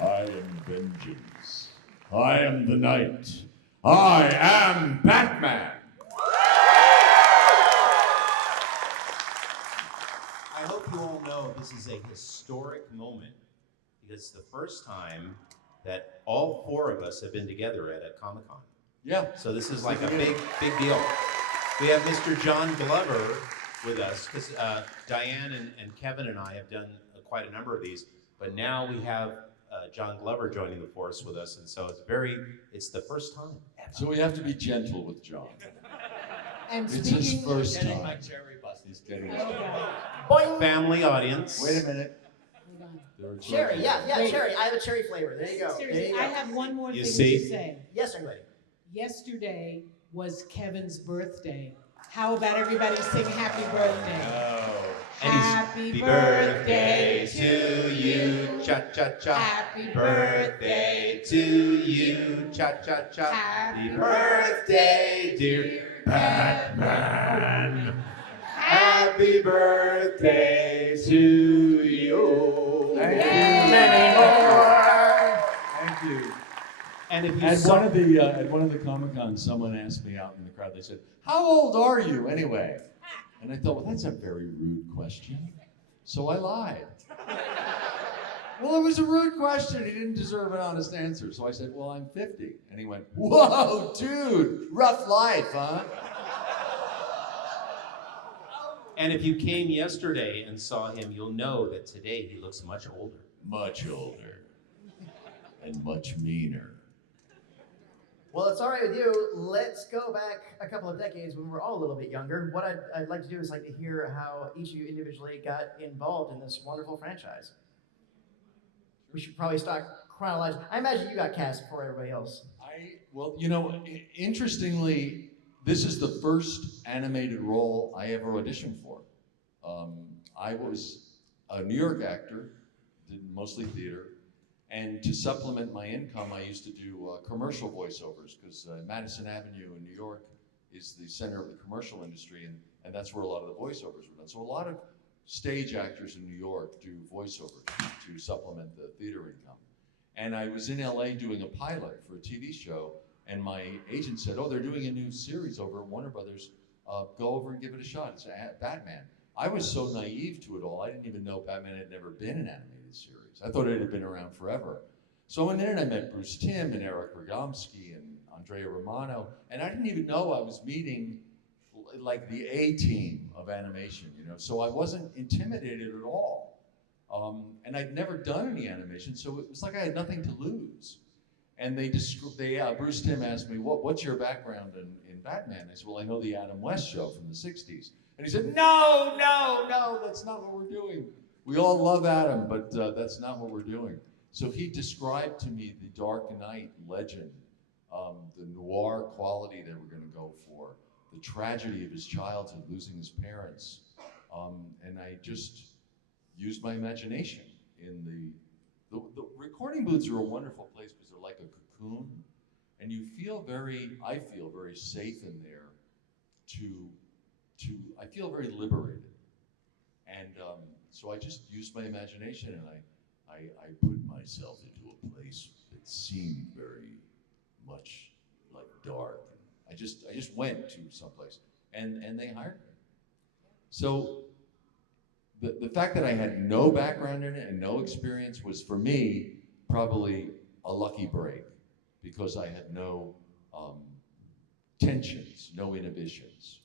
I am vengeance. I am the night. I am Batman. I hope you all know this is a historic moment because it's the first time that all four of us have been together at a Comic-Con. Yeah. So this is like a big deal. We have Mr. John Glover with us because Diane and Kevin and I have done quite a number of these, but now we have John Glover joining the force with us, and so it's the first time ever. So we have to be gentle with John. And It's his first Getting time. my cherry busted. He's getting his Boing. Family audience. Wait a minute. Hold on. Cherry, yeah, cherry. I have a cherry flavor. There you go. Seriously, There you go. I have one more You thing see? to say. Yes, young lady. Yesterday was Kevin's birthday. How about everybody sing happy birthday? Oh. Happy birthday to you, cha cha cha. Happy birthday to you, cha cha cha. Happy birthday, dear Batman. Happy birthday to you. Thank you. Many more. Thank you. And if you At saw one of the Comic-Cons, someone asked me out in the crowd, they said, "How old are you anyway?" And I thought, well, that's a very rude question. So I lied. Well, it was a rude question. He didn't deserve an honest answer. So I said, well, I'm 50. And he went, whoa, dude, rough life, huh? And if you came yesterday and saw him, you'll know that today he looks much older. Much older. And much meaner. Well, it's all right with you. Let's go back a couple of decades when we were all a little bit younger. What I'd like to do is like to hear how each of you individually got involved in this wonderful franchise. We should probably start chronologically. I imagine you got cast before everybody else. Well, you know, interestingly, this is the first animated role I ever auditioned for. I was a New York actor, did mostly theater. And to supplement my income, I used to do commercial voiceovers because Madison Avenue in New York is the center of the commercial industry, and that's where a lot of the voiceovers were done. So a lot of stage actors in New York do voiceovers to supplement the theater income. And I was in LA doing a pilot for a TV show, and my agent said, oh, they're doing a new series over at Warner Brothers. Go over and give it a shot. It's Batman. I was so naive to it all, I didn't even know Batman had never been an animated series. I thought it had been around forever. So I went in and I met Bruce Timm and Eric Radomski and Andrea Romano, and I didn't even know I was meeting like the A-team of animation, you know? So I wasn't intimidated at all. And I'd never done any animation, so it was like I had nothing to lose. And Bruce Timm asked me, what's your background in Batman? I said, well, I know the Adam West show from the 60s. And he said, no, that's not what we're doing. We all love Adam, but that's not what we're doing. So he described to me the Dark Knight legend, the noir quality that we're going to go for, the tragedy of his childhood, losing his parents. And I just used my imagination in the recording booths are a wonderful place because they're like a cocoon, and I feel very safe in there I feel very liberated. And so I just used my imagination, and I put myself into a place that seemed very much like dark. I just went to someplace, and they hired me. So the fact that I had no background in it and no experience was, for me, probably a lucky break, because I had no tensions, no inhibitions.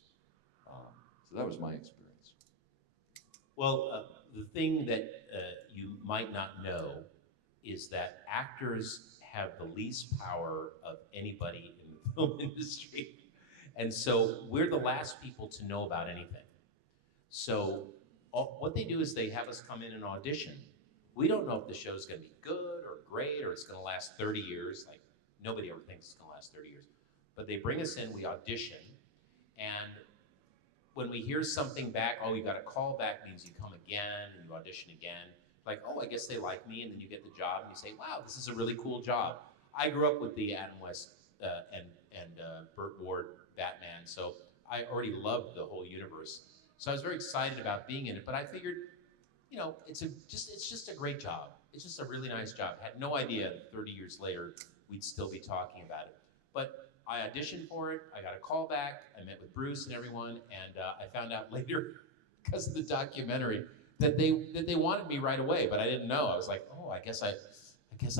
So that was my experience. Well, the thing that you might not know is that actors have the least power of anybody in the film industry. And so we're the last people to know about anything. So what they do is they have us come in and audition. We don't know if the show's gonna be good or great or it's gonna last 30 years. Like, nobody ever thinks it's gonna last 30 years. But they bring us in, we audition, and when we hear something back, oh, you got a call back, means you come again and you audition again. Like, oh, I guess they like me, and then you get the job and you say, wow, this is a really cool job. I grew up with the Adam West and Burt Ward Batman, so I already loved the whole universe. So I was very excited about being in it, but I figured, you know, it's just a great job. it's just a really nice job. Had no idea 30 years later we'd still be talking about it. But I auditioned for it. I got a call back. I met with Bruce and everyone, and I found out later, because of the documentary, that they wanted me right away. But I didn't know. I was like, oh, I guess I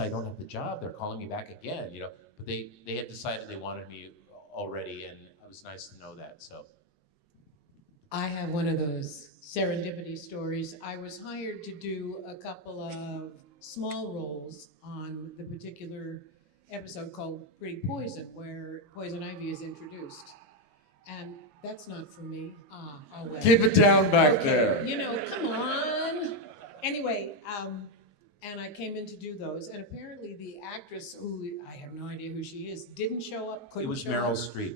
don't have the job. They're calling me back again, you know. But they had decided they wanted me already, and it was nice to know that. So I have one of those serendipity stories. I was hired to do a couple of small roles on the particular episode called Pretty Poison, where Poison Ivy is introduced. And that's not for me. Oh well. Keep it down back Okay, there. you know, come on. Anyway, and I came in to do those, and apparently the actress, who I have no idea who she is, didn't show up, couldn't it was show Meryl up. Streep.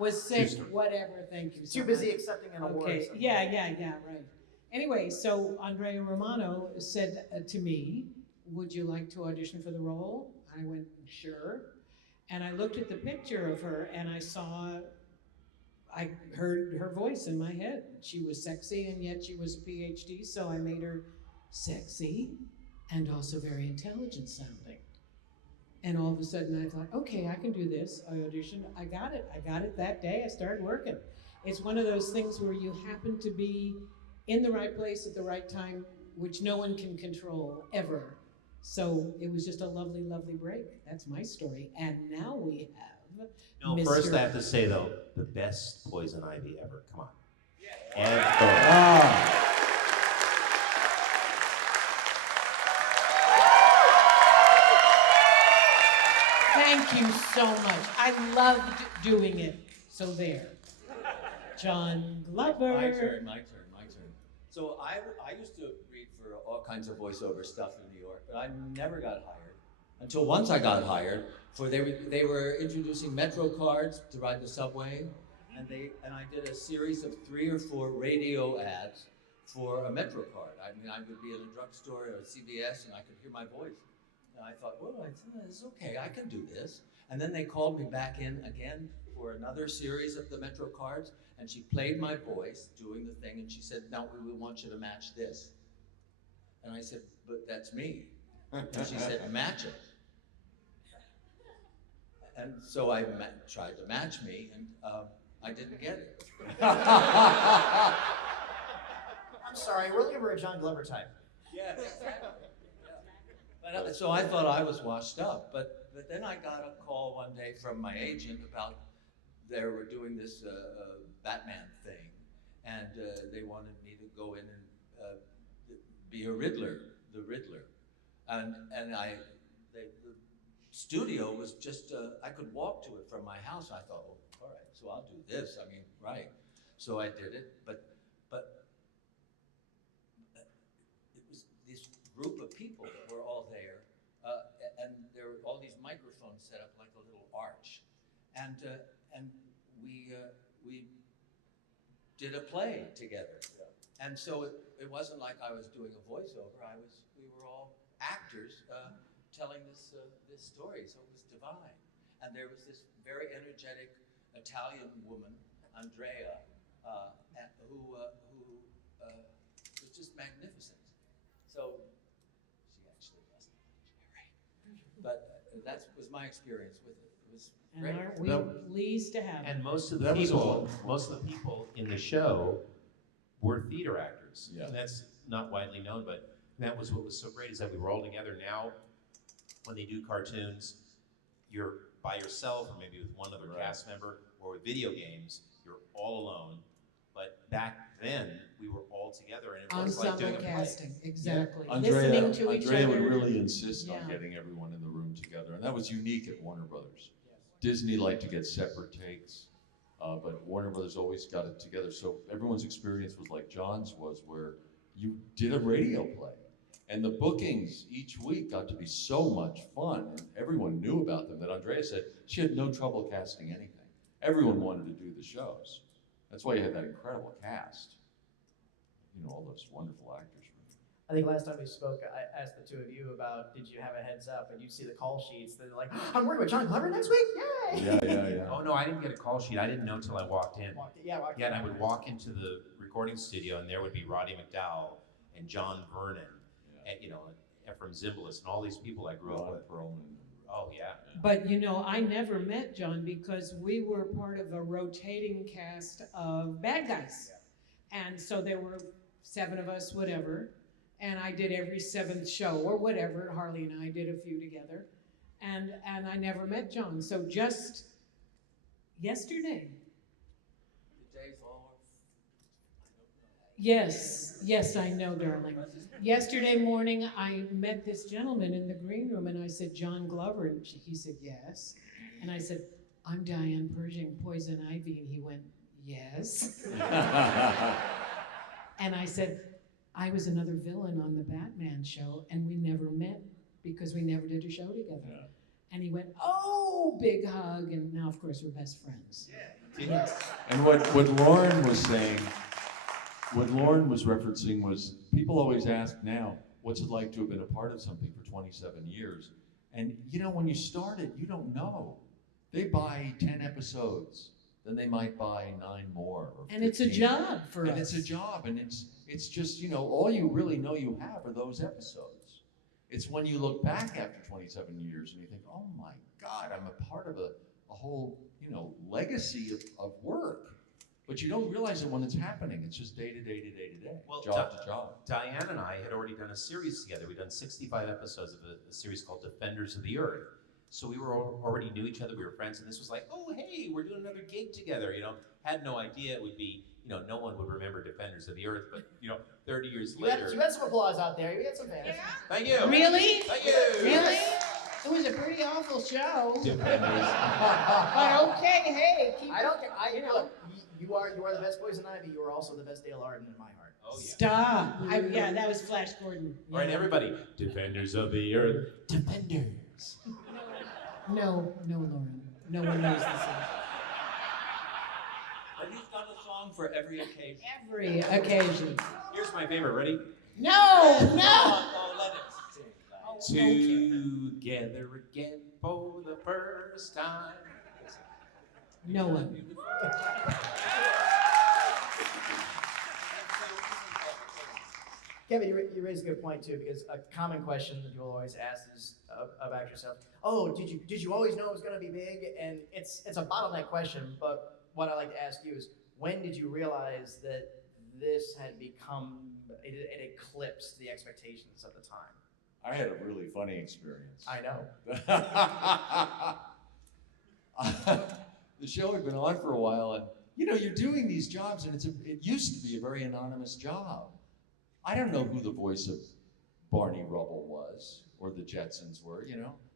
Was sick, whatever, thank you so Too busy much. accepting an award. Okay, yeah, right. Anyway, so Andrea Romano said to me, would you like to audition for the role? I went, sure. And I looked at the picture of her and I heard her voice in my head. She was sexy and yet she was a PhD, so I made her sexy and also very intelligent sounding. And all of a sudden I thought, okay, I can do this. I auditioned, I got it that day, I started working. It's one of those things where you happen to be in the right place at the right time, which no one can control, ever. So it was just a lovely, lovely break. That's my story. And now we have No, Mr. first I have to say though, the best Poison Ivy ever. Come on. And Thank you so much. I loved doing it. So there. John Glover. My turn. So I used to read for all kinds of voiceover stuff in New York, but I never got hired until once I got hired for they were introducing Metro cards to ride the subway, and I did a series of 3 or 4 radio ads for a Metro card. I mean, I would be in a drugstore or a CVS, and I could hear my voice. And I thought, well, this is okay, I can do this. And then they called me back in again for another series of the Metro cards, and she played my voice doing the thing, and she said, now we want you to match this. And I said, but that's me. And she said, match it. And so I tried to match me, and I didn't get it. I'm sorry, we're looking for a John Glover type. Yeah. But, so I thought I was washed up, but then I got a call one day from my agent about they were doing this Batman thing, and they wanted me to go in and be a Riddler, the Riddler, and the studio was just I could walk to it from my house. I thought, oh, all right, so I'll do this. I mean, right. So I did it, but it was this group of people that were all there, and there were all these microphones set up like a little arch, and we did a play together, and so it wasn't like I was doing a voiceover. We were all actors telling this story, so it was divine. And there was this very energetic Italian woman, Andrea, who was just magnificent. So she actually wasn't Jerry, but that was my experience with it. It was And great. aren't we pleased to have And him? most of the That was people, wonderful. most of the people in the show were theater actors. Yeah. And that's not widely known, but that was what was so great, is that we were all together. Now, when they do cartoons, you're by yourself or maybe with one other cast member, or with video games, you're all alone. But back then, we were all together, and it was like doing Ensemble a play. casting, exactly. Andrea Listening to each would other. really insist on Yeah. getting everyone in the room together, and that was unique at Warner Brothers. Disney liked to get separate takes, but Warner Brothers always got it together. So everyone's experience was like John's was, where you did a radio play. And the bookings each week got to be so much fun, and everyone knew about them, that Andrea said she had no trouble casting anything. Everyone wanted to do the shows. That's why you had that incredible cast. You know, all those wonderful actors. I think last time we spoke, I asked the two of you about, did you have a heads up? And you see the call sheets, they're like, I'm working with John Glover next week, yay! Yeah. Oh no, I didn't get a call sheet. I didn't know till I walked in. Walked Yeah, and I would walk into the recording studio, and there would be Roddy McDowell and John Vernon Ephraim Zimbalist and all these people I grew up with. Oh, yeah. But I never met John because we were part of a rotating cast of bad guys. And so there were 7 of us, whatever. And I did every 7th show or whatever. Harley and I did a few together. And I never met John. So just yesterday. The day's all. Yes, I know, darling. Yesterday morning, I met this gentleman in the green room, and I said, John Glover, and he said, yes. And I said, I'm Diane Pershing, Poison Ivy, and he went, yes. And I said, I was another villain on the Batman show, and we never met because we never did a show together. Yeah. And he went, oh, big hug, and now, of course, we're best friends. Yeah. Yes. And what Loren was saying, what Loren was referencing was, people always ask now, what's it like to have been a part of something for 27 years? And when you started, you don't know. They buy 10 episodes, then they might buy 9 more. Or And 15. It's a job for us. And it's a job, and it's just, all you really know you have are those episodes. It's when you look back after 27 years and you think, oh my God, I'm a part of a whole, legacy of work. But you don't realize it when it's happening. It's just day to day to day to day, Well, job to job. Diane and I had already done a series together. We'd done 65 episodes of a series called Defenders of the Earth. So we were already knew each other. We were friends, and this was like, oh, hey, we're doing another gig together. Had no idea it would be, no one would remember Defenders of the Earth. But 30 years later. You had some applause out there. You had some fans. Thank you. Really? Thank you. Really? It was a pretty awful show. Defenders. But okay, hey, keep I don't care. Look, you are the best Poison Ivy. You are also the best Dale Arden in my heart. Oh, yeah. Stop. That was Flash Gordon. All right, everybody. Defenders of the Earth. Defenders. No, Loren. No one knows the song. But he's got a song for every occasion. Every occasion. Here's my favorite. Ready? No. Oh, let it sing. Together again for the first time. No one. Kevin, you raised a good point too, because a common question that you'll always ask is of actors yourself. Oh, did you always know it was going to be big? And it's a bottleneck question. But what I like to ask you is, when did you realize that this had become it eclipsed the expectations of the time? I had a really funny experience. I know. The show had been on for a while, and you're doing these jobs, and it used to be a very anonymous job. I don't know who the voice of Barney Rubble was, or the Jetsons were.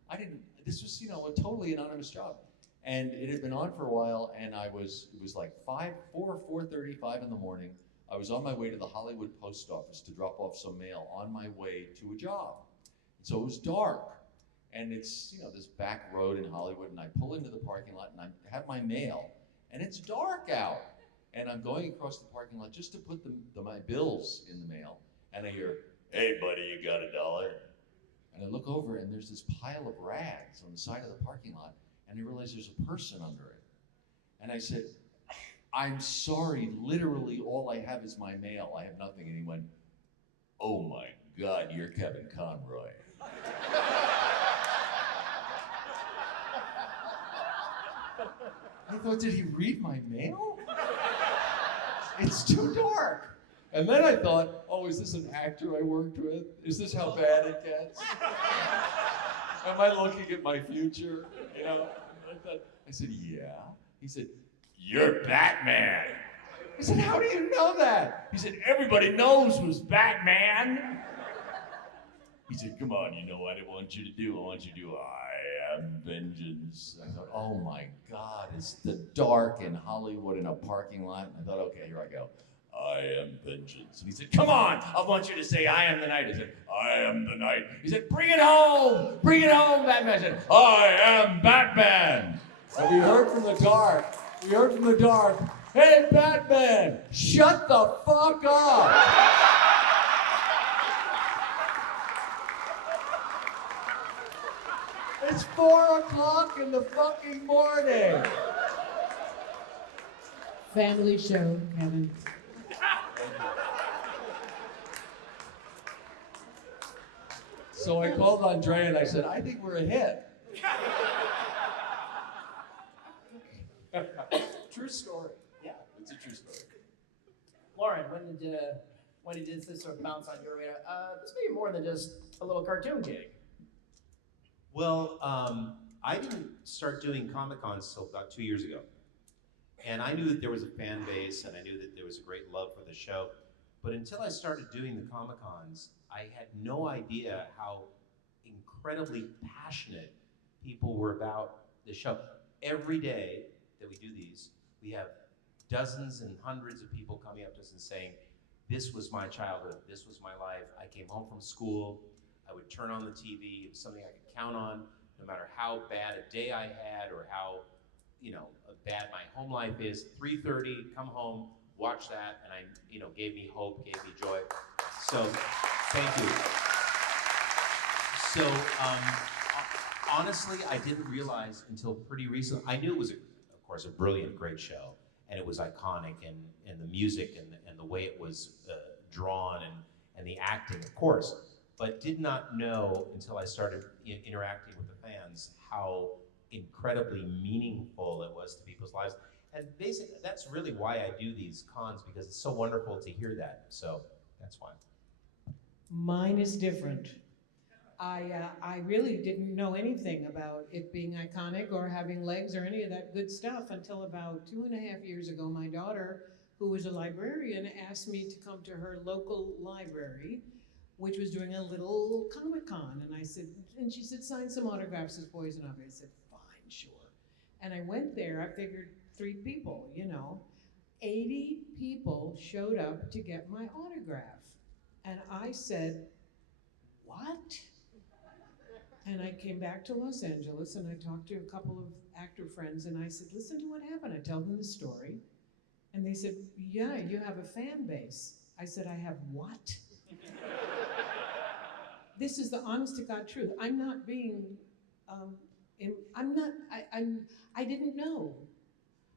I didn't. This was a totally anonymous job, and it had been on for a while, and it was like 4:35 in the morning. I was on my way to the Hollywood post office to drop off some mail on my way to a job. So it was dark, and it's this back road in Hollywood, and I pull into the parking lot, and I have my mail, and it's dark out, and I'm going across the parking lot just to put my bills in the mail, and I hear, "Hey, buddy, you got $1?" And I look over, and there's this pile of rags on the side of the parking lot, and I realize there's a person under it, and I said, "I'm sorry, literally all I have is my mail. I have nothing." And he went, "Oh my God, you're Kevin Conroy." I thought, did he read my mail? It's too dark. And then I thought, oh, is this an actor I worked with? Is this how bad it gets? Am I looking at my future? I said, yeah. He said, "You're Batman." I said, "How do you know that?" He said, "Everybody knows who's Batman." He said, "Come on, you know what I want you to do? I want you to do I Am Vengeance." I thought, oh my God, it's the dark in Hollywood in a parking lot. And I thought, okay, here I go. I am vengeance. And he said, "Come on, I want you to say I am the night." I said, "I am the night." He said, "Bring it home, Batman." I said, "I am Batman." And we heard from the dark, "Hey, Batman, shut the fuck up." It's 4:00 in the fucking morning. Family show, Kevin. So I called Andre and I said, I think we're ahead. True story. Yeah. It's a true story. Loren, when did this sort of bounce on your radar? This may be more than just a little cartoon gig. Well, I didn't start doing Comic-Cons until about 2 years ago. And I knew that there was a fan base and I knew that there was a great love for the show. But until I started doing the Comic-Cons, I had no idea how incredibly passionate people were about the show. Every day that we do these, we have dozens and hundreds of people coming up to us and saying, this was my childhood, this was my life. I came home from school, I would turn on the TV, it was something I could count on, no matter how bad a day I had or how bad my home life is. 3:30, come home, watch that, and gave me hope, gave me joy. So, thank you. So, honestly, I didn't realize until pretty recently. I knew it was, of course, a brilliant, great show, and it was iconic, and the music and the way it was drawn and the acting, of course, but did not know until I started interacting with the fans how incredibly meaningful it was to people's lives. And basically, that's really why I do these cons, because it's so wonderful to hear that. So that's why. Mine is different. I really didn't know anything about it being iconic or having legs or any of that good stuff until about 2.5 years ago. My daughter, who was a librarian, asked me to come to her local library, which was doing a little Comic-Con. And she said, sign some autographs as Poison Ivy. I said, fine, sure. And I went there, I figured 3 people, 80 people showed up to get my autograph. And I said, what? And I came back to Los Angeles and I talked to a couple of actor friends and I said, listen to what happened. I told them the story. And they said, yeah, you have a fan base. I said, I have what? This is the honest to God truth. I'm not being, I didn't know.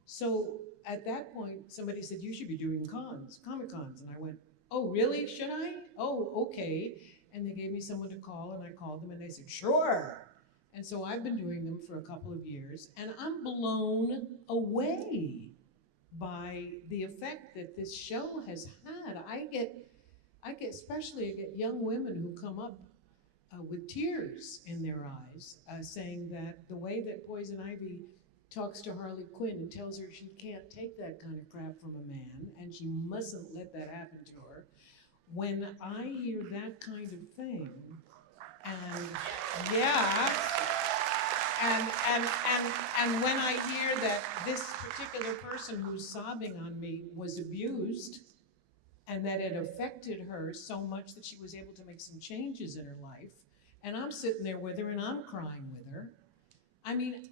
So at that point, somebody said, you should be doing Comic-Cons. And I went, oh, really? Should I? Oh, okay. And they gave me someone to call, and I called them, and they said, sure. And so I've been doing them for a couple of years, and I'm blown away by the effect that this show has had. I get young women who come up with tears in their eyes, saying that the way that Poison Ivy talks to Harley Quinn and tells her she can't take that kind of crap from a man, and she mustn't let that happen to her. When I hear that kind of thing, and yeah, and when I hear that this particular person who's sobbing on me was abused, and that it affected her so much that she was able to make some changes in her life, and I'm sitting there with her and I'm crying with her. I mean,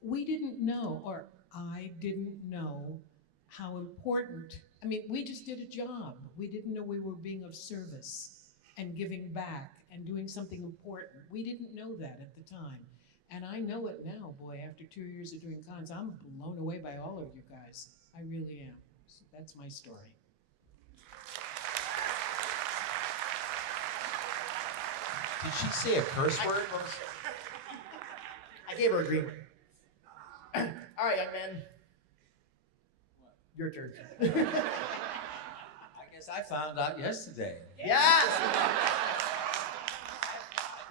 we didn't know, or I didn't know how important, we just did a job. We didn't know we were being of service and giving back and doing something important. We didn't know that at the time. And I know it now, boy, after 2 years of doing cons. I'm blown away by all of you guys. I really am. So that's my story. Did she say a curse word? I gave her a green ring. All right, young man. Your turn. I guess I found out yesterday. Yes! I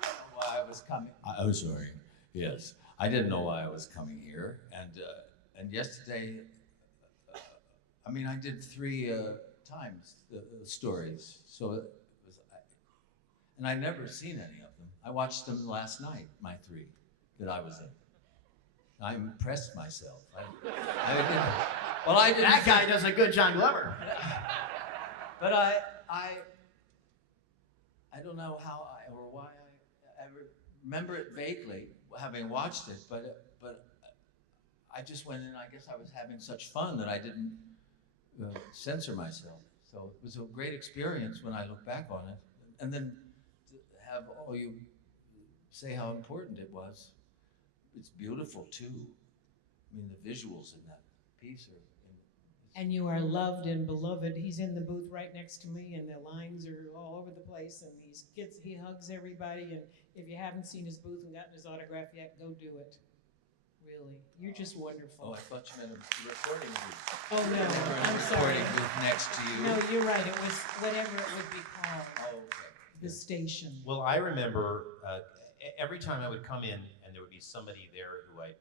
didn't know why I was coming. Oh, sorry. Yes, I didn't know why I was coming here, and yesterday, I did 3 times the stories, so it was, and I'd never seen any of them. I watched them last night, my 3 that I was in. I impressed myself. I didn't. That guy does a good John Glover. But I don't know how or why I remember it vaguely, having watched it, but I just went in. I guess I was having such fun that I didn't censor myself. So it was a great experience when I look back on it, and then to have all you say how important it was. It's beautiful too. The visuals in that piece are. and you are loved and beloved. He's in the booth right next to me, and the lines are all over the place, and he hugs everybody, and if you haven't seen his booth and gotten his autograph yet, go do it. Really, you're just wonderful. Oh, I thought you meant a recording booth. Oh, no, I'm sorry. Recording booth next to you. No, you're right, it was whatever it would be called, Oh, okay. the station. Well, I remember every time I would come in and there would be somebody there who I'd,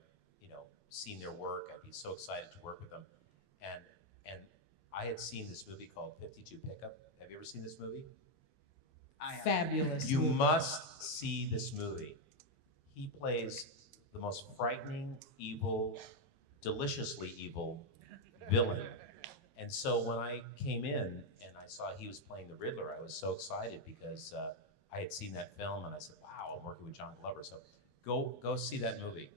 seen their work, I'd be so excited to work with them. And I had seen this movie called 52 Pickup. Have you ever seen this movie? Fabulous. You must see this movie. He plays the most frightening, evil, deliciously evil villain. And so when I came in and I saw he was playing the Riddler, I was so excited because I had seen that film and I said, wow, I'm working with John Glover. So go see that movie.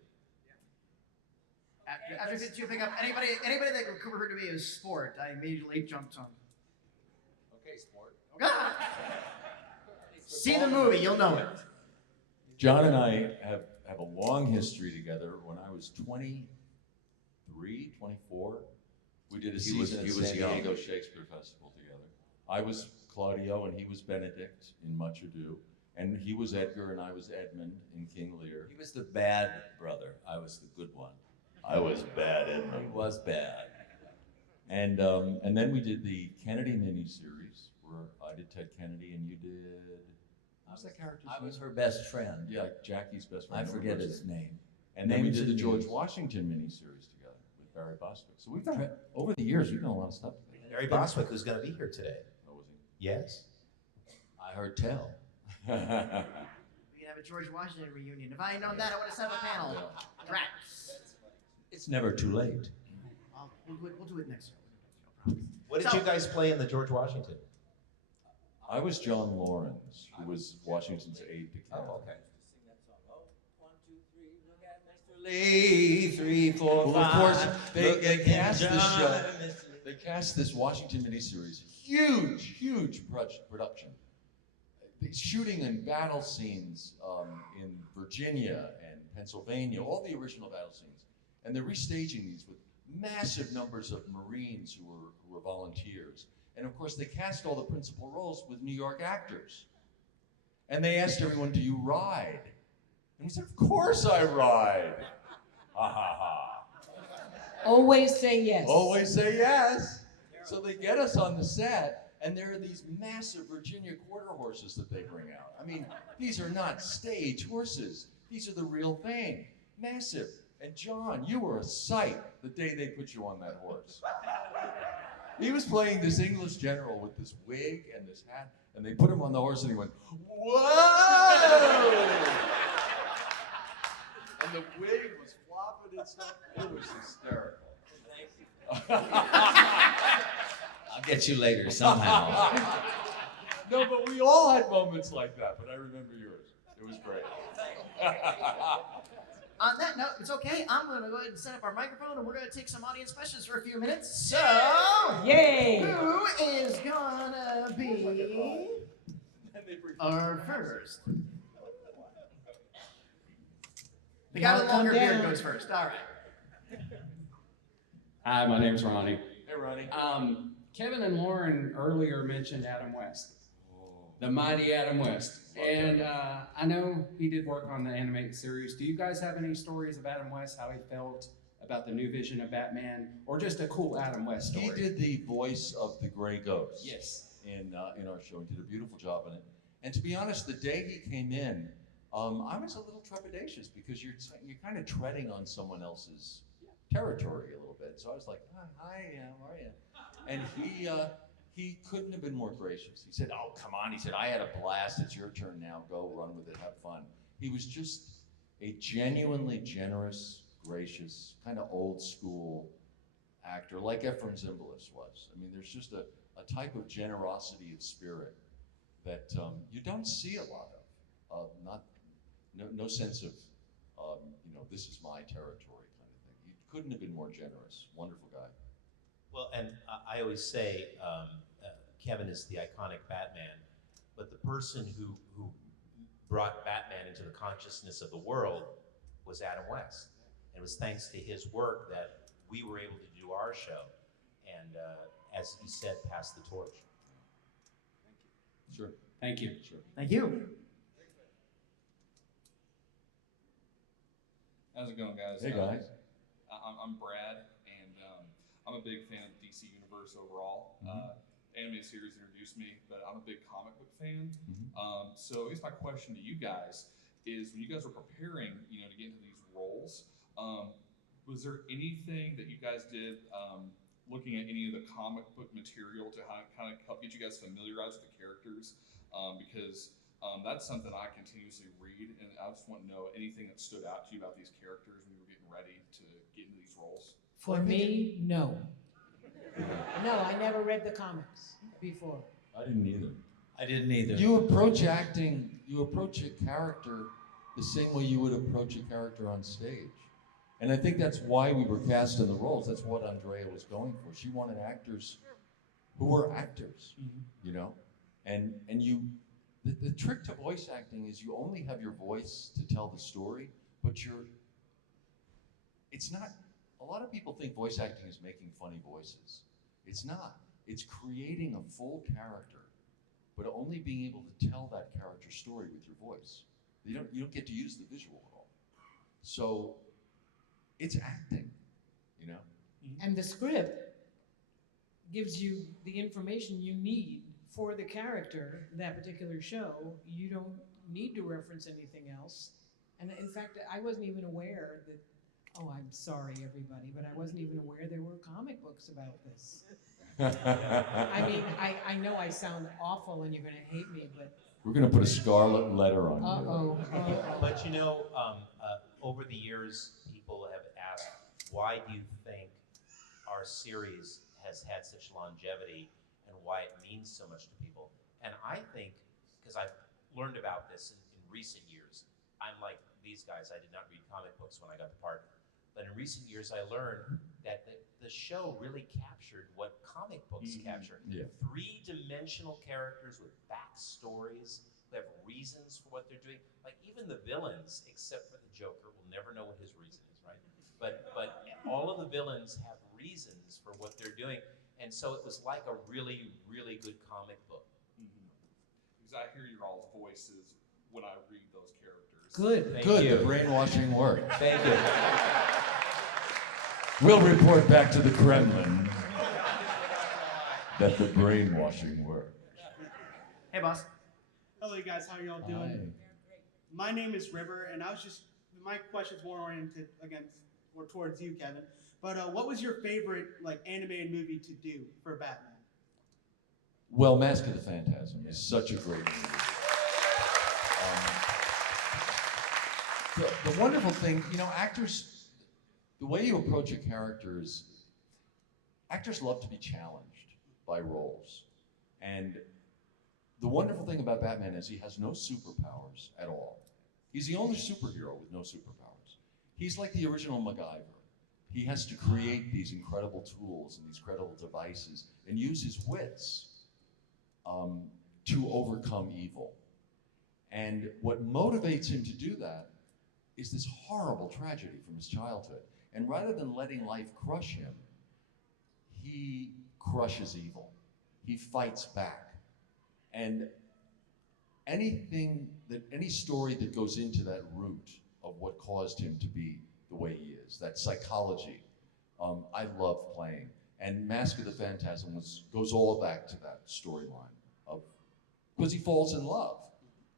After 52 Pickup, anybody that referred to me as sport, I immediately jumped on. Okay, sport. Ah! See the movie, you'll know it. John and I have a long history together. When I was 23, 24, we did a season at San Diego Shakespeare Festival together. I was Claudio and he was Benedict in Much Ado. And he was Edgar and I was Edmund in King Lear. He was the bad brother. I was the good one. I was bad, Edmund. He was bad. And then we did the Kennedy miniseries where I did Ted Kennedy and you did. What's that character's name? I was her best friend. Yeah, Jackie's best friend. I forget his name. And then we did the Names George and Washington miniseries together with Barry Bostwick. So we've done, over the years, we've done a lot of stuff together. Barry Bostwick, who's going to be here today. Oh, was Yes. I heard tell. he? We can have a George Washington reunion. If I had known that, I would have set up a panel. Drat. It's never too late. We'll do it next year. No problem. What did you guys play in the George Washington? I was John Lawrence, who was Washington's aide de camp. Oh, okay. Lee, 3, 4, Well, 5. of course, they cast John, this show. Mr. They cast this Washington miniseries. Huge production. Shooting in battle scenes in Virginia and Pennsylvania, all the original battle scenes. And they're restaging these with massive numbers of Marines who were volunteers. And of course, they cast all the principal roles with New York actors. And they asked everyone, do you ride? And we said, of course I ride. Ha ha ha. Always say yes. Always say yes. So they get us on the set, and there are these massive Virginia quarter horses that they bring out. I mean, these are not stage horses. These are the real thing. Massive. And John, you were a sight the day they put you on that horse. He was playing this English general with this wig and this hat, and they put him on the horse and he went, whoa! And the wig was flopping and stuff. It was hysterical. I'll get you later somehow. No, but we all had moments like that, but I remember yours. It was great. On that note, it's okay. I'm going to go ahead and set up our microphone, and we're going to take some audience questions for a few minutes. So, Yay! who is going to be our first? The guy with the longer beard goes first. All right. Hi, my name's Ronnie. Hey, Ronnie. Kevin and Loren earlier mentioned Adam West, the mighty Adam West. And I know he did work on the animated series. Do you guys have any stories of Adam West, how he felt about the new vision of Batman, or just a cool Adam West story? He did the voice of the Gray Ghost. Yes. In our show. He did a beautiful job in it. And to be honest, the day he came in, I was a little trepidatious because you're kind of treading on someone else's territory a little bit. So I was like, hi, how are you? And he couldn't have been more gracious. He said, oh, come on. He said, I had a blast. It's your turn now. Go run with it. Have fun. He was just a genuinely generous, gracious, kind of old school actor, like Ephraim Zimbalist was. I mean, there's just a type of generosity of spirit that you don't see a lot of. No sense of, this is my territory kind of thing. He couldn't have been more generous. Wonderful guy. Well, and I always say Kevin is the iconic Batman, but the person who brought Batman into the consciousness of the world was Adam West. And it was thanks to his work that we were able to do our show. and as you said, pass the torch. Sure. Thank you. Sure. Thank you. How's it going, guys? Hey, guys. I'm Brad, and I'm a big fan of DC Universe overall. Animated series introduced me, but I'm a big comic book fan. So I guess my question to you guys is, when you guys were preparing, to get into these roles, was there anything that you guys did looking at any of the comic book material to kind of help get you guys familiarized with the characters? Because that's something I continuously read, and I just want to know anything that stood out to you about these characters when you were getting ready to get into these roles. For me, no. No, I never read the comics before. I didn't either. I didn't either. You approach acting, you approach a character the same way you would approach a character on stage. And I think that's why we were cast in the roles. That's what Andrea was going for. She wanted actors who were actors, And the trick to voice acting is you only have your voice to tell the story, but it's not, a lot of people think voice acting is making funny voices. It's not. It's creating a full character, but only being able to tell that character's story with your voice. You don't get to use the visual at all. So it's acting, And the script gives you the information you need for the character, that particular show. You don't need to reference anything else. And in fact, I wasn't even aware that, I'm sorry everybody, but I wasn't even aware there were comic books about this. I mean, I know I sound awful and you're gonna hate me, but. We're gonna put a scarlet letter on you. But over the years, people have asked, why do you think our series has had such longevity and why it means so much to people? And I think, because I've learned about this in recent years, I'm like these guys, I did not read comic books when I got the part, but in recent years I learned that the show really captured what comic books capture. Yeah. Three-dimensional characters with backstories who have reasons for what they're doing. Like even the villains, except for the Joker, we'll never know what his reason is, right? But all of the villains have reasons for what they're doing. And so it was like a really, really good comic book. Because I hear your all's voices when I read those characters. Good. Thank you. The brainwashing worked. Thank you. We'll report back to the Kremlin that the brainwashing worked. Hey, boss. Hello, you guys. How are y'all doing? My name is River, and my question's more oriented or towards you, Kevin. But what was your favorite animated movie to do for Batman? Well, Mask of the Phantasm is such a great movie. The wonderful thing, actors, the way you approach a character is, actors love to be challenged by roles. And the wonderful thing about Batman is he has no superpowers at all. He's the only superhero with no superpowers. He's like the original MacGyver. He has to create these incredible tools and these incredible devices and use his wits to overcome evil. And what motivates him to do that is this horrible tragedy from his childhood. And rather than letting life crush him, he crushes evil. He fights back. And any story that goes into that root of what caused him to be the way he is, that psychology, I love playing. And Mask of the Phantasm goes all back to that storyline of, because he falls in love.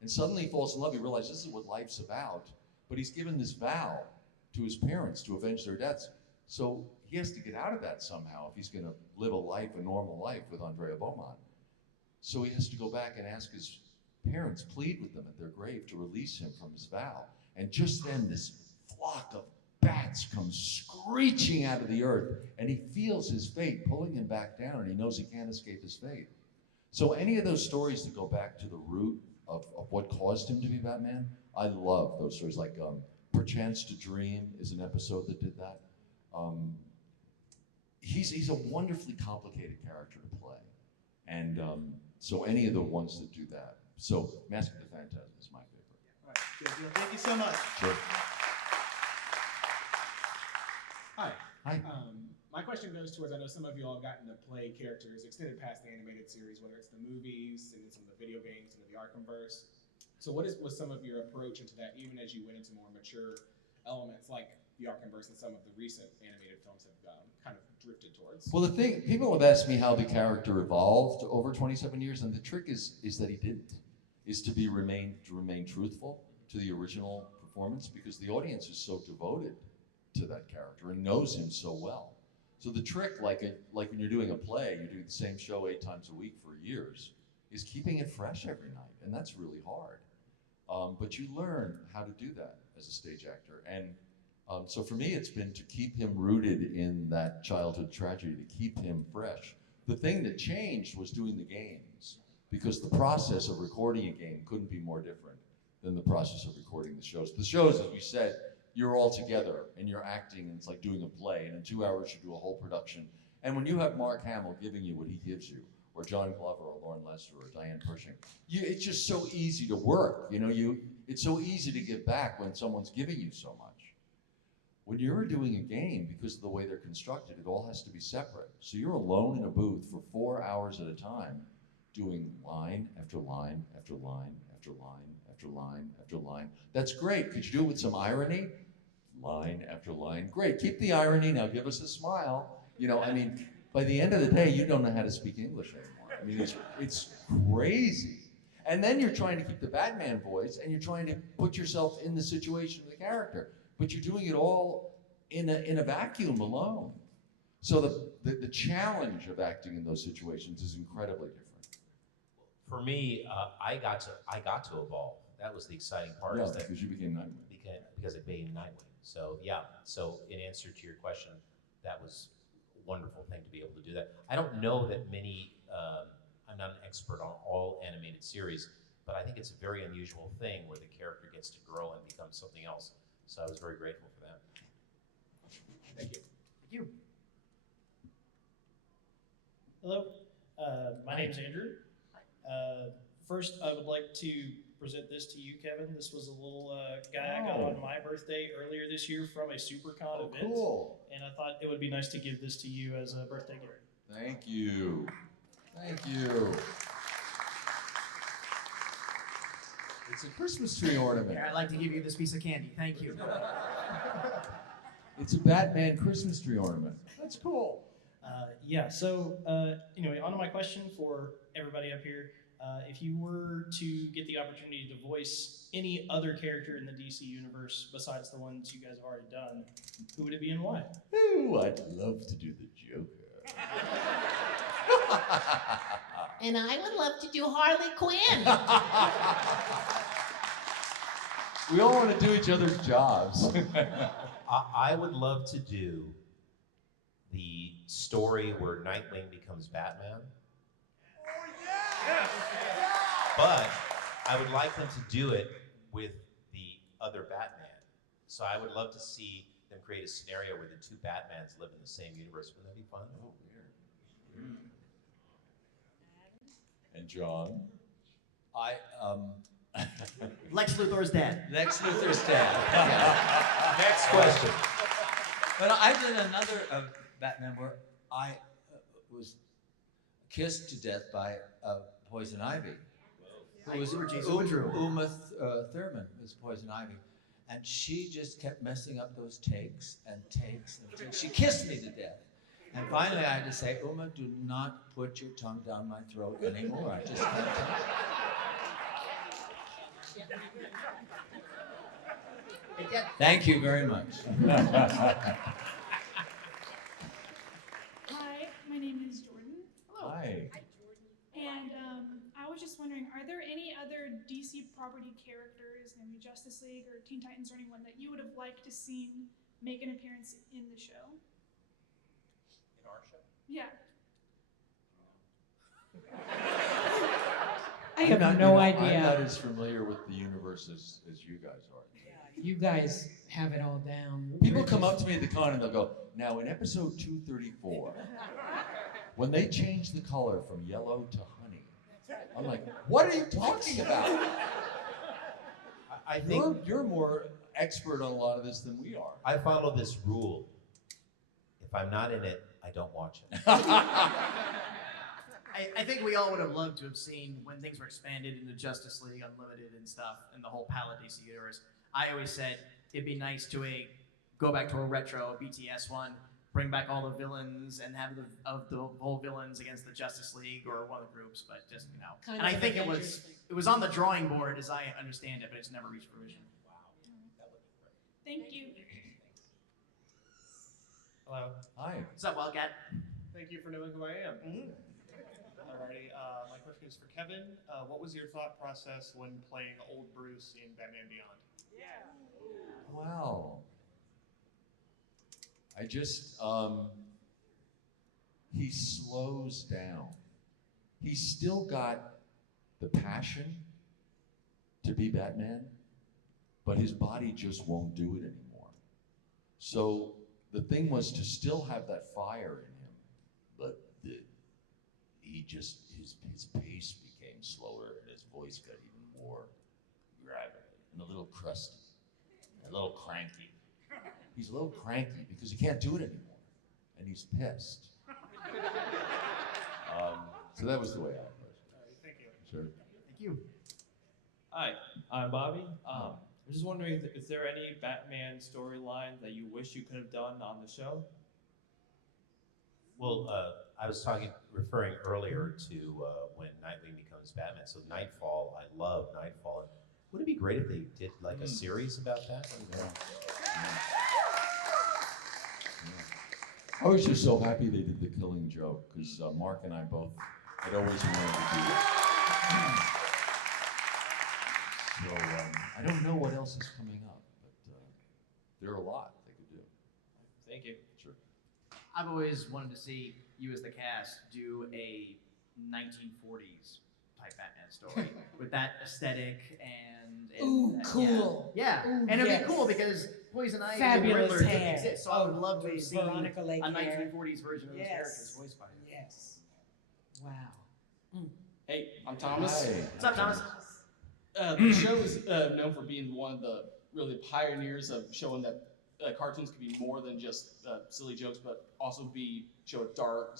And suddenly he falls in love, he realizes this is what life's about, but he's given this vow to his parents to avenge their deaths. So he has to get out of that somehow if he's gonna live a normal life with Andrea Beaumont. So he has to go back and ask his parents, plead with them at their grave to release him from his vow. And just then this flock of bats comes screeching out of the earth, and he feels his fate pulling him back down, and he knows he can't escape his fate. So any of those stories that go back to the root of what caused him to be Batman, I love those stories. Like Perchance to Dream is an episode that did that. He's a wonderfully complicated character to play. And so any of the ones that do that. So Mask of the Phantasm is my favorite. All right, good deal. Thank you so much. Sure. Hi. Hi. My question question goes towards, I know some of you all have gotten to play characters extended past the animated series, whether it's the movies and some of the video games and the Arkhamverse. So what was some of your approach into that, even as you went into more mature elements like the Arkhamverse and some of the recent animated films have kind of drifted towards? Well, the thing, people have asked me how the character evolved over 27 years, and the trick is that he didn't, is to remain truthful to the original performance, because the audience is so devoted to that character and knows him so well. So the trick, like when you're doing a play, you do the same show 8 times a week for years, is keeping it fresh every night, and that's really hard. But you learn how to do that as a stage actor, and so for me, it's been to keep him rooted in that childhood tragedy, to keep him fresh. The thing that changed was doing the games, because the process of recording a game couldn't be more different than the process of recording the shows. The shows, as we said, you're all together and you're acting, and it's like doing a play, and in 2 hours you do a whole production. And when you have Mark Hamill giving you what he gives you, or John Glover, or Loren Lester, or Diane Pershing, it's just so easy to work. It's so easy to give back when someone's giving you so much. When you're doing a game, because of the way they're constructed, it all has to be separate. So you're alone in a booth for 4 hours at a time, doing line after line after line after line after line after line. That's great. Could you do it with some irony? Line after line. Great. Keep the irony. Now give us a smile. By the end of the day, you don't know how to speak English anymore. It's crazy. And then you're trying to keep the Batman voice, and you're trying to put yourself in the situation of the character, but you're doing it all in a vacuum alone. So the challenge of acting in those situations is incredibly different. For me, I got to evolve. That was the exciting part. Yeah, is that because you became Nightwing. Because I became Nightwing. So yeah. So in answer to your question, that was a wonderful thing to be able to do that. I don't know that many. I'm not an expert on all animated series, but I think it's a very unusual thing where the character gets to grow and become something else. So I was very grateful for that. Thank you. Thank you. Hello, my name is Andrew. First, I would like to present this to you, Kevin. This was a little guy I got on my birthday earlier this year from a SuperCon event. Cool. And I thought it would be nice to give this to you as a birthday gift. Thank you. Thank you. It's a Christmas tree ornament. I'd like to give you this piece of candy. Thank you. It's a Batman Christmas tree ornament. That's cool. Anyway, on to my question for everybody up here. If you were to get the opportunity to voice any other character in the DC universe besides the ones you guys have already done, who would it be and why? Ooh, I'd love to do the Joker. And I would love to do Harley Quinn. We all want to do each other's jobs. I would love to do the story where Nightwing becomes Batman. But I would like them to do it with the other Batman. So I would love to see them create a scenario where the two Batmans live in the same universe. Wouldn't that be fun? Oh, weird. And John? Lex Luthor's dad. Lex Luthor's dad. Next question. But I did another Batman where I was kissed to death by Poison Ivy. Who was Uma Thurman was Poison Ivy. And she just kept messing up those takes and takes and takes. She kissed me to death. And finally I had to say, Uma, do not put your tongue down my throat anymore. I just can't take it. Thank you very much. Hi, my name is Jordan. Hello. Hi. And I was just wondering, are there any other DC property characters, maybe Justice League or Teen Titans or anyone that you would have liked to see make an appearance in the show? In our show? Yeah. I have no I'm idea. not as familiar with the universe as you guys are. You guys have it all down. People come up to me at the con and they'll go, now in episode 234, when they change the color from yellow to honey, I'm like, what are you talking about? I think You're more expert on a lot of this than we are. I follow this rule. If I'm not in it, I don't watch it. I think we all would have loved to have seen when things were expanded into Justice League Unlimited and stuff, and the whole palette DC universe. I always said it'd be nice to go back to a retro BTS one, bring back all the villains, and have the whole villains against the Justice League or one of the groups. But just Kind and of I think it Avengers thing. was on the drawing board as I understand it, but it's never reached fruition. Thank you. Hello. Hi. What's up, Wildcat? Thank you for knowing who I am. Alrighty, my question is for Kevin. What was your thought process when playing old Bruce in Batman Beyond? Wow. I just, he slows down. He's still got the passion to be Batman, but his body just won't do it anymore. So the thing was to still have that fire in him, but his pace became slower and his voice got even more gravelly and a little crusty, a little cranky. He's a little cranky because he can't do it anymore, and he's pissed. So that was the way I approached it. Alright, thank you. Sure. Thank you. Hi, I'm Bobby. I'm just wondering, is there any Batman storyline that you wish you could have done on the show? Well, I was referring earlier to when Nightwing becomes Batman. So Nightfall, I love Nightfall. Would it be great if they did like a series about that? I was just so happy they did the Killing Joke, because Mark and I both had always wanted to do it. So I don't know what else is coming up, but there are a lot they could do. Thank you. Sure. I've always wanted to see you as the cast do a 1940s type Batman story with that aesthetic and Ooh, cool. Yeah, Ooh, and it'd yes. be cool because Poison Ivy Fabulous and Riddler didn't hair. exist, so I would love to have seen Veronica a Lake hair. 1940s version of those Yes. characters voiced by him. Yes. Wow. Hey, I'm Thomas. Hi. What's up, Thomas? The show is known for being one of the really pioneers of showing that cartoons can be more than just silly jokes, but also show a dark,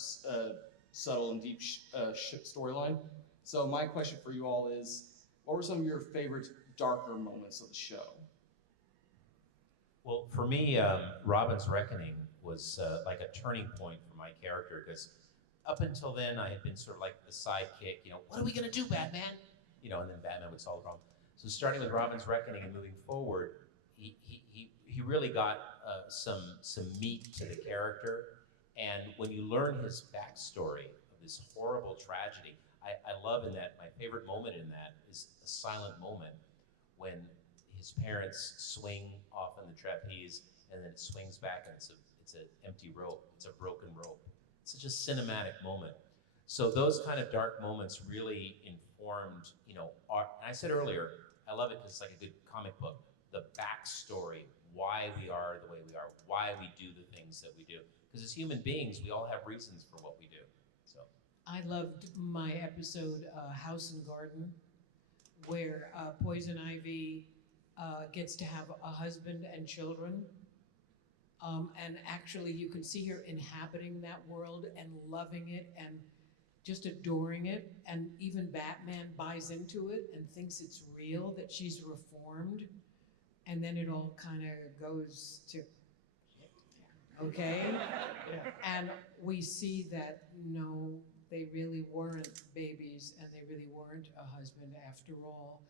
subtle, and deep storyline. So my question for you all is, what were some of your favorite darker moments of the show? Well, for me, Robin's Reckoning was like a turning point for my character, because up until then I had been sort of like the sidekick, what are we gonna do, Batman? And then Batman would solve the problem. So starting with Robin's Reckoning and moving forward, he really got some meat to the character. And when you learn his backstory of this horrible tragedy, I love in that, my favorite moment in that is a silent moment when his parents swing off on the trapeze and then it swings back and it's an empty rope, it's a broken rope. It's such a cinematic moment. So those kind of dark moments really informed, art. And I said earlier, I love it because it's like a good comic book, the backstory, why we are the way we are, why we do the things that we do. Because as human beings, we all have reasons for what we do. So I loved my episode House and Garden, where Poison Ivy gets to have a husband and children. And actually you can see her inhabiting that world and loving it and just adoring it. And even Batman buys into it and thinks it's real, that she's reformed. And then it all kind of goes to okay? And we see that, no, they really weren't babies and they really weren't a husband after all.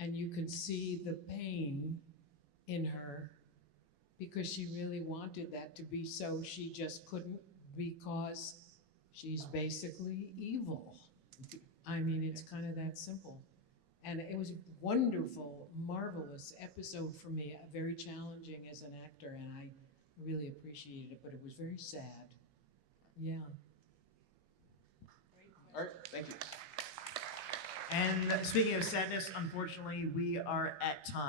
And you can see the pain in her because she really wanted that to be so. She just couldn't because she's basically evil. I mean, it's kind of that simple. And it was a wonderful, marvelous episode for me, very challenging as an actor, and I really appreciated it, but it was very sad. Yeah. All right, thank you. And speaking of sadness, unfortunately, we are at time.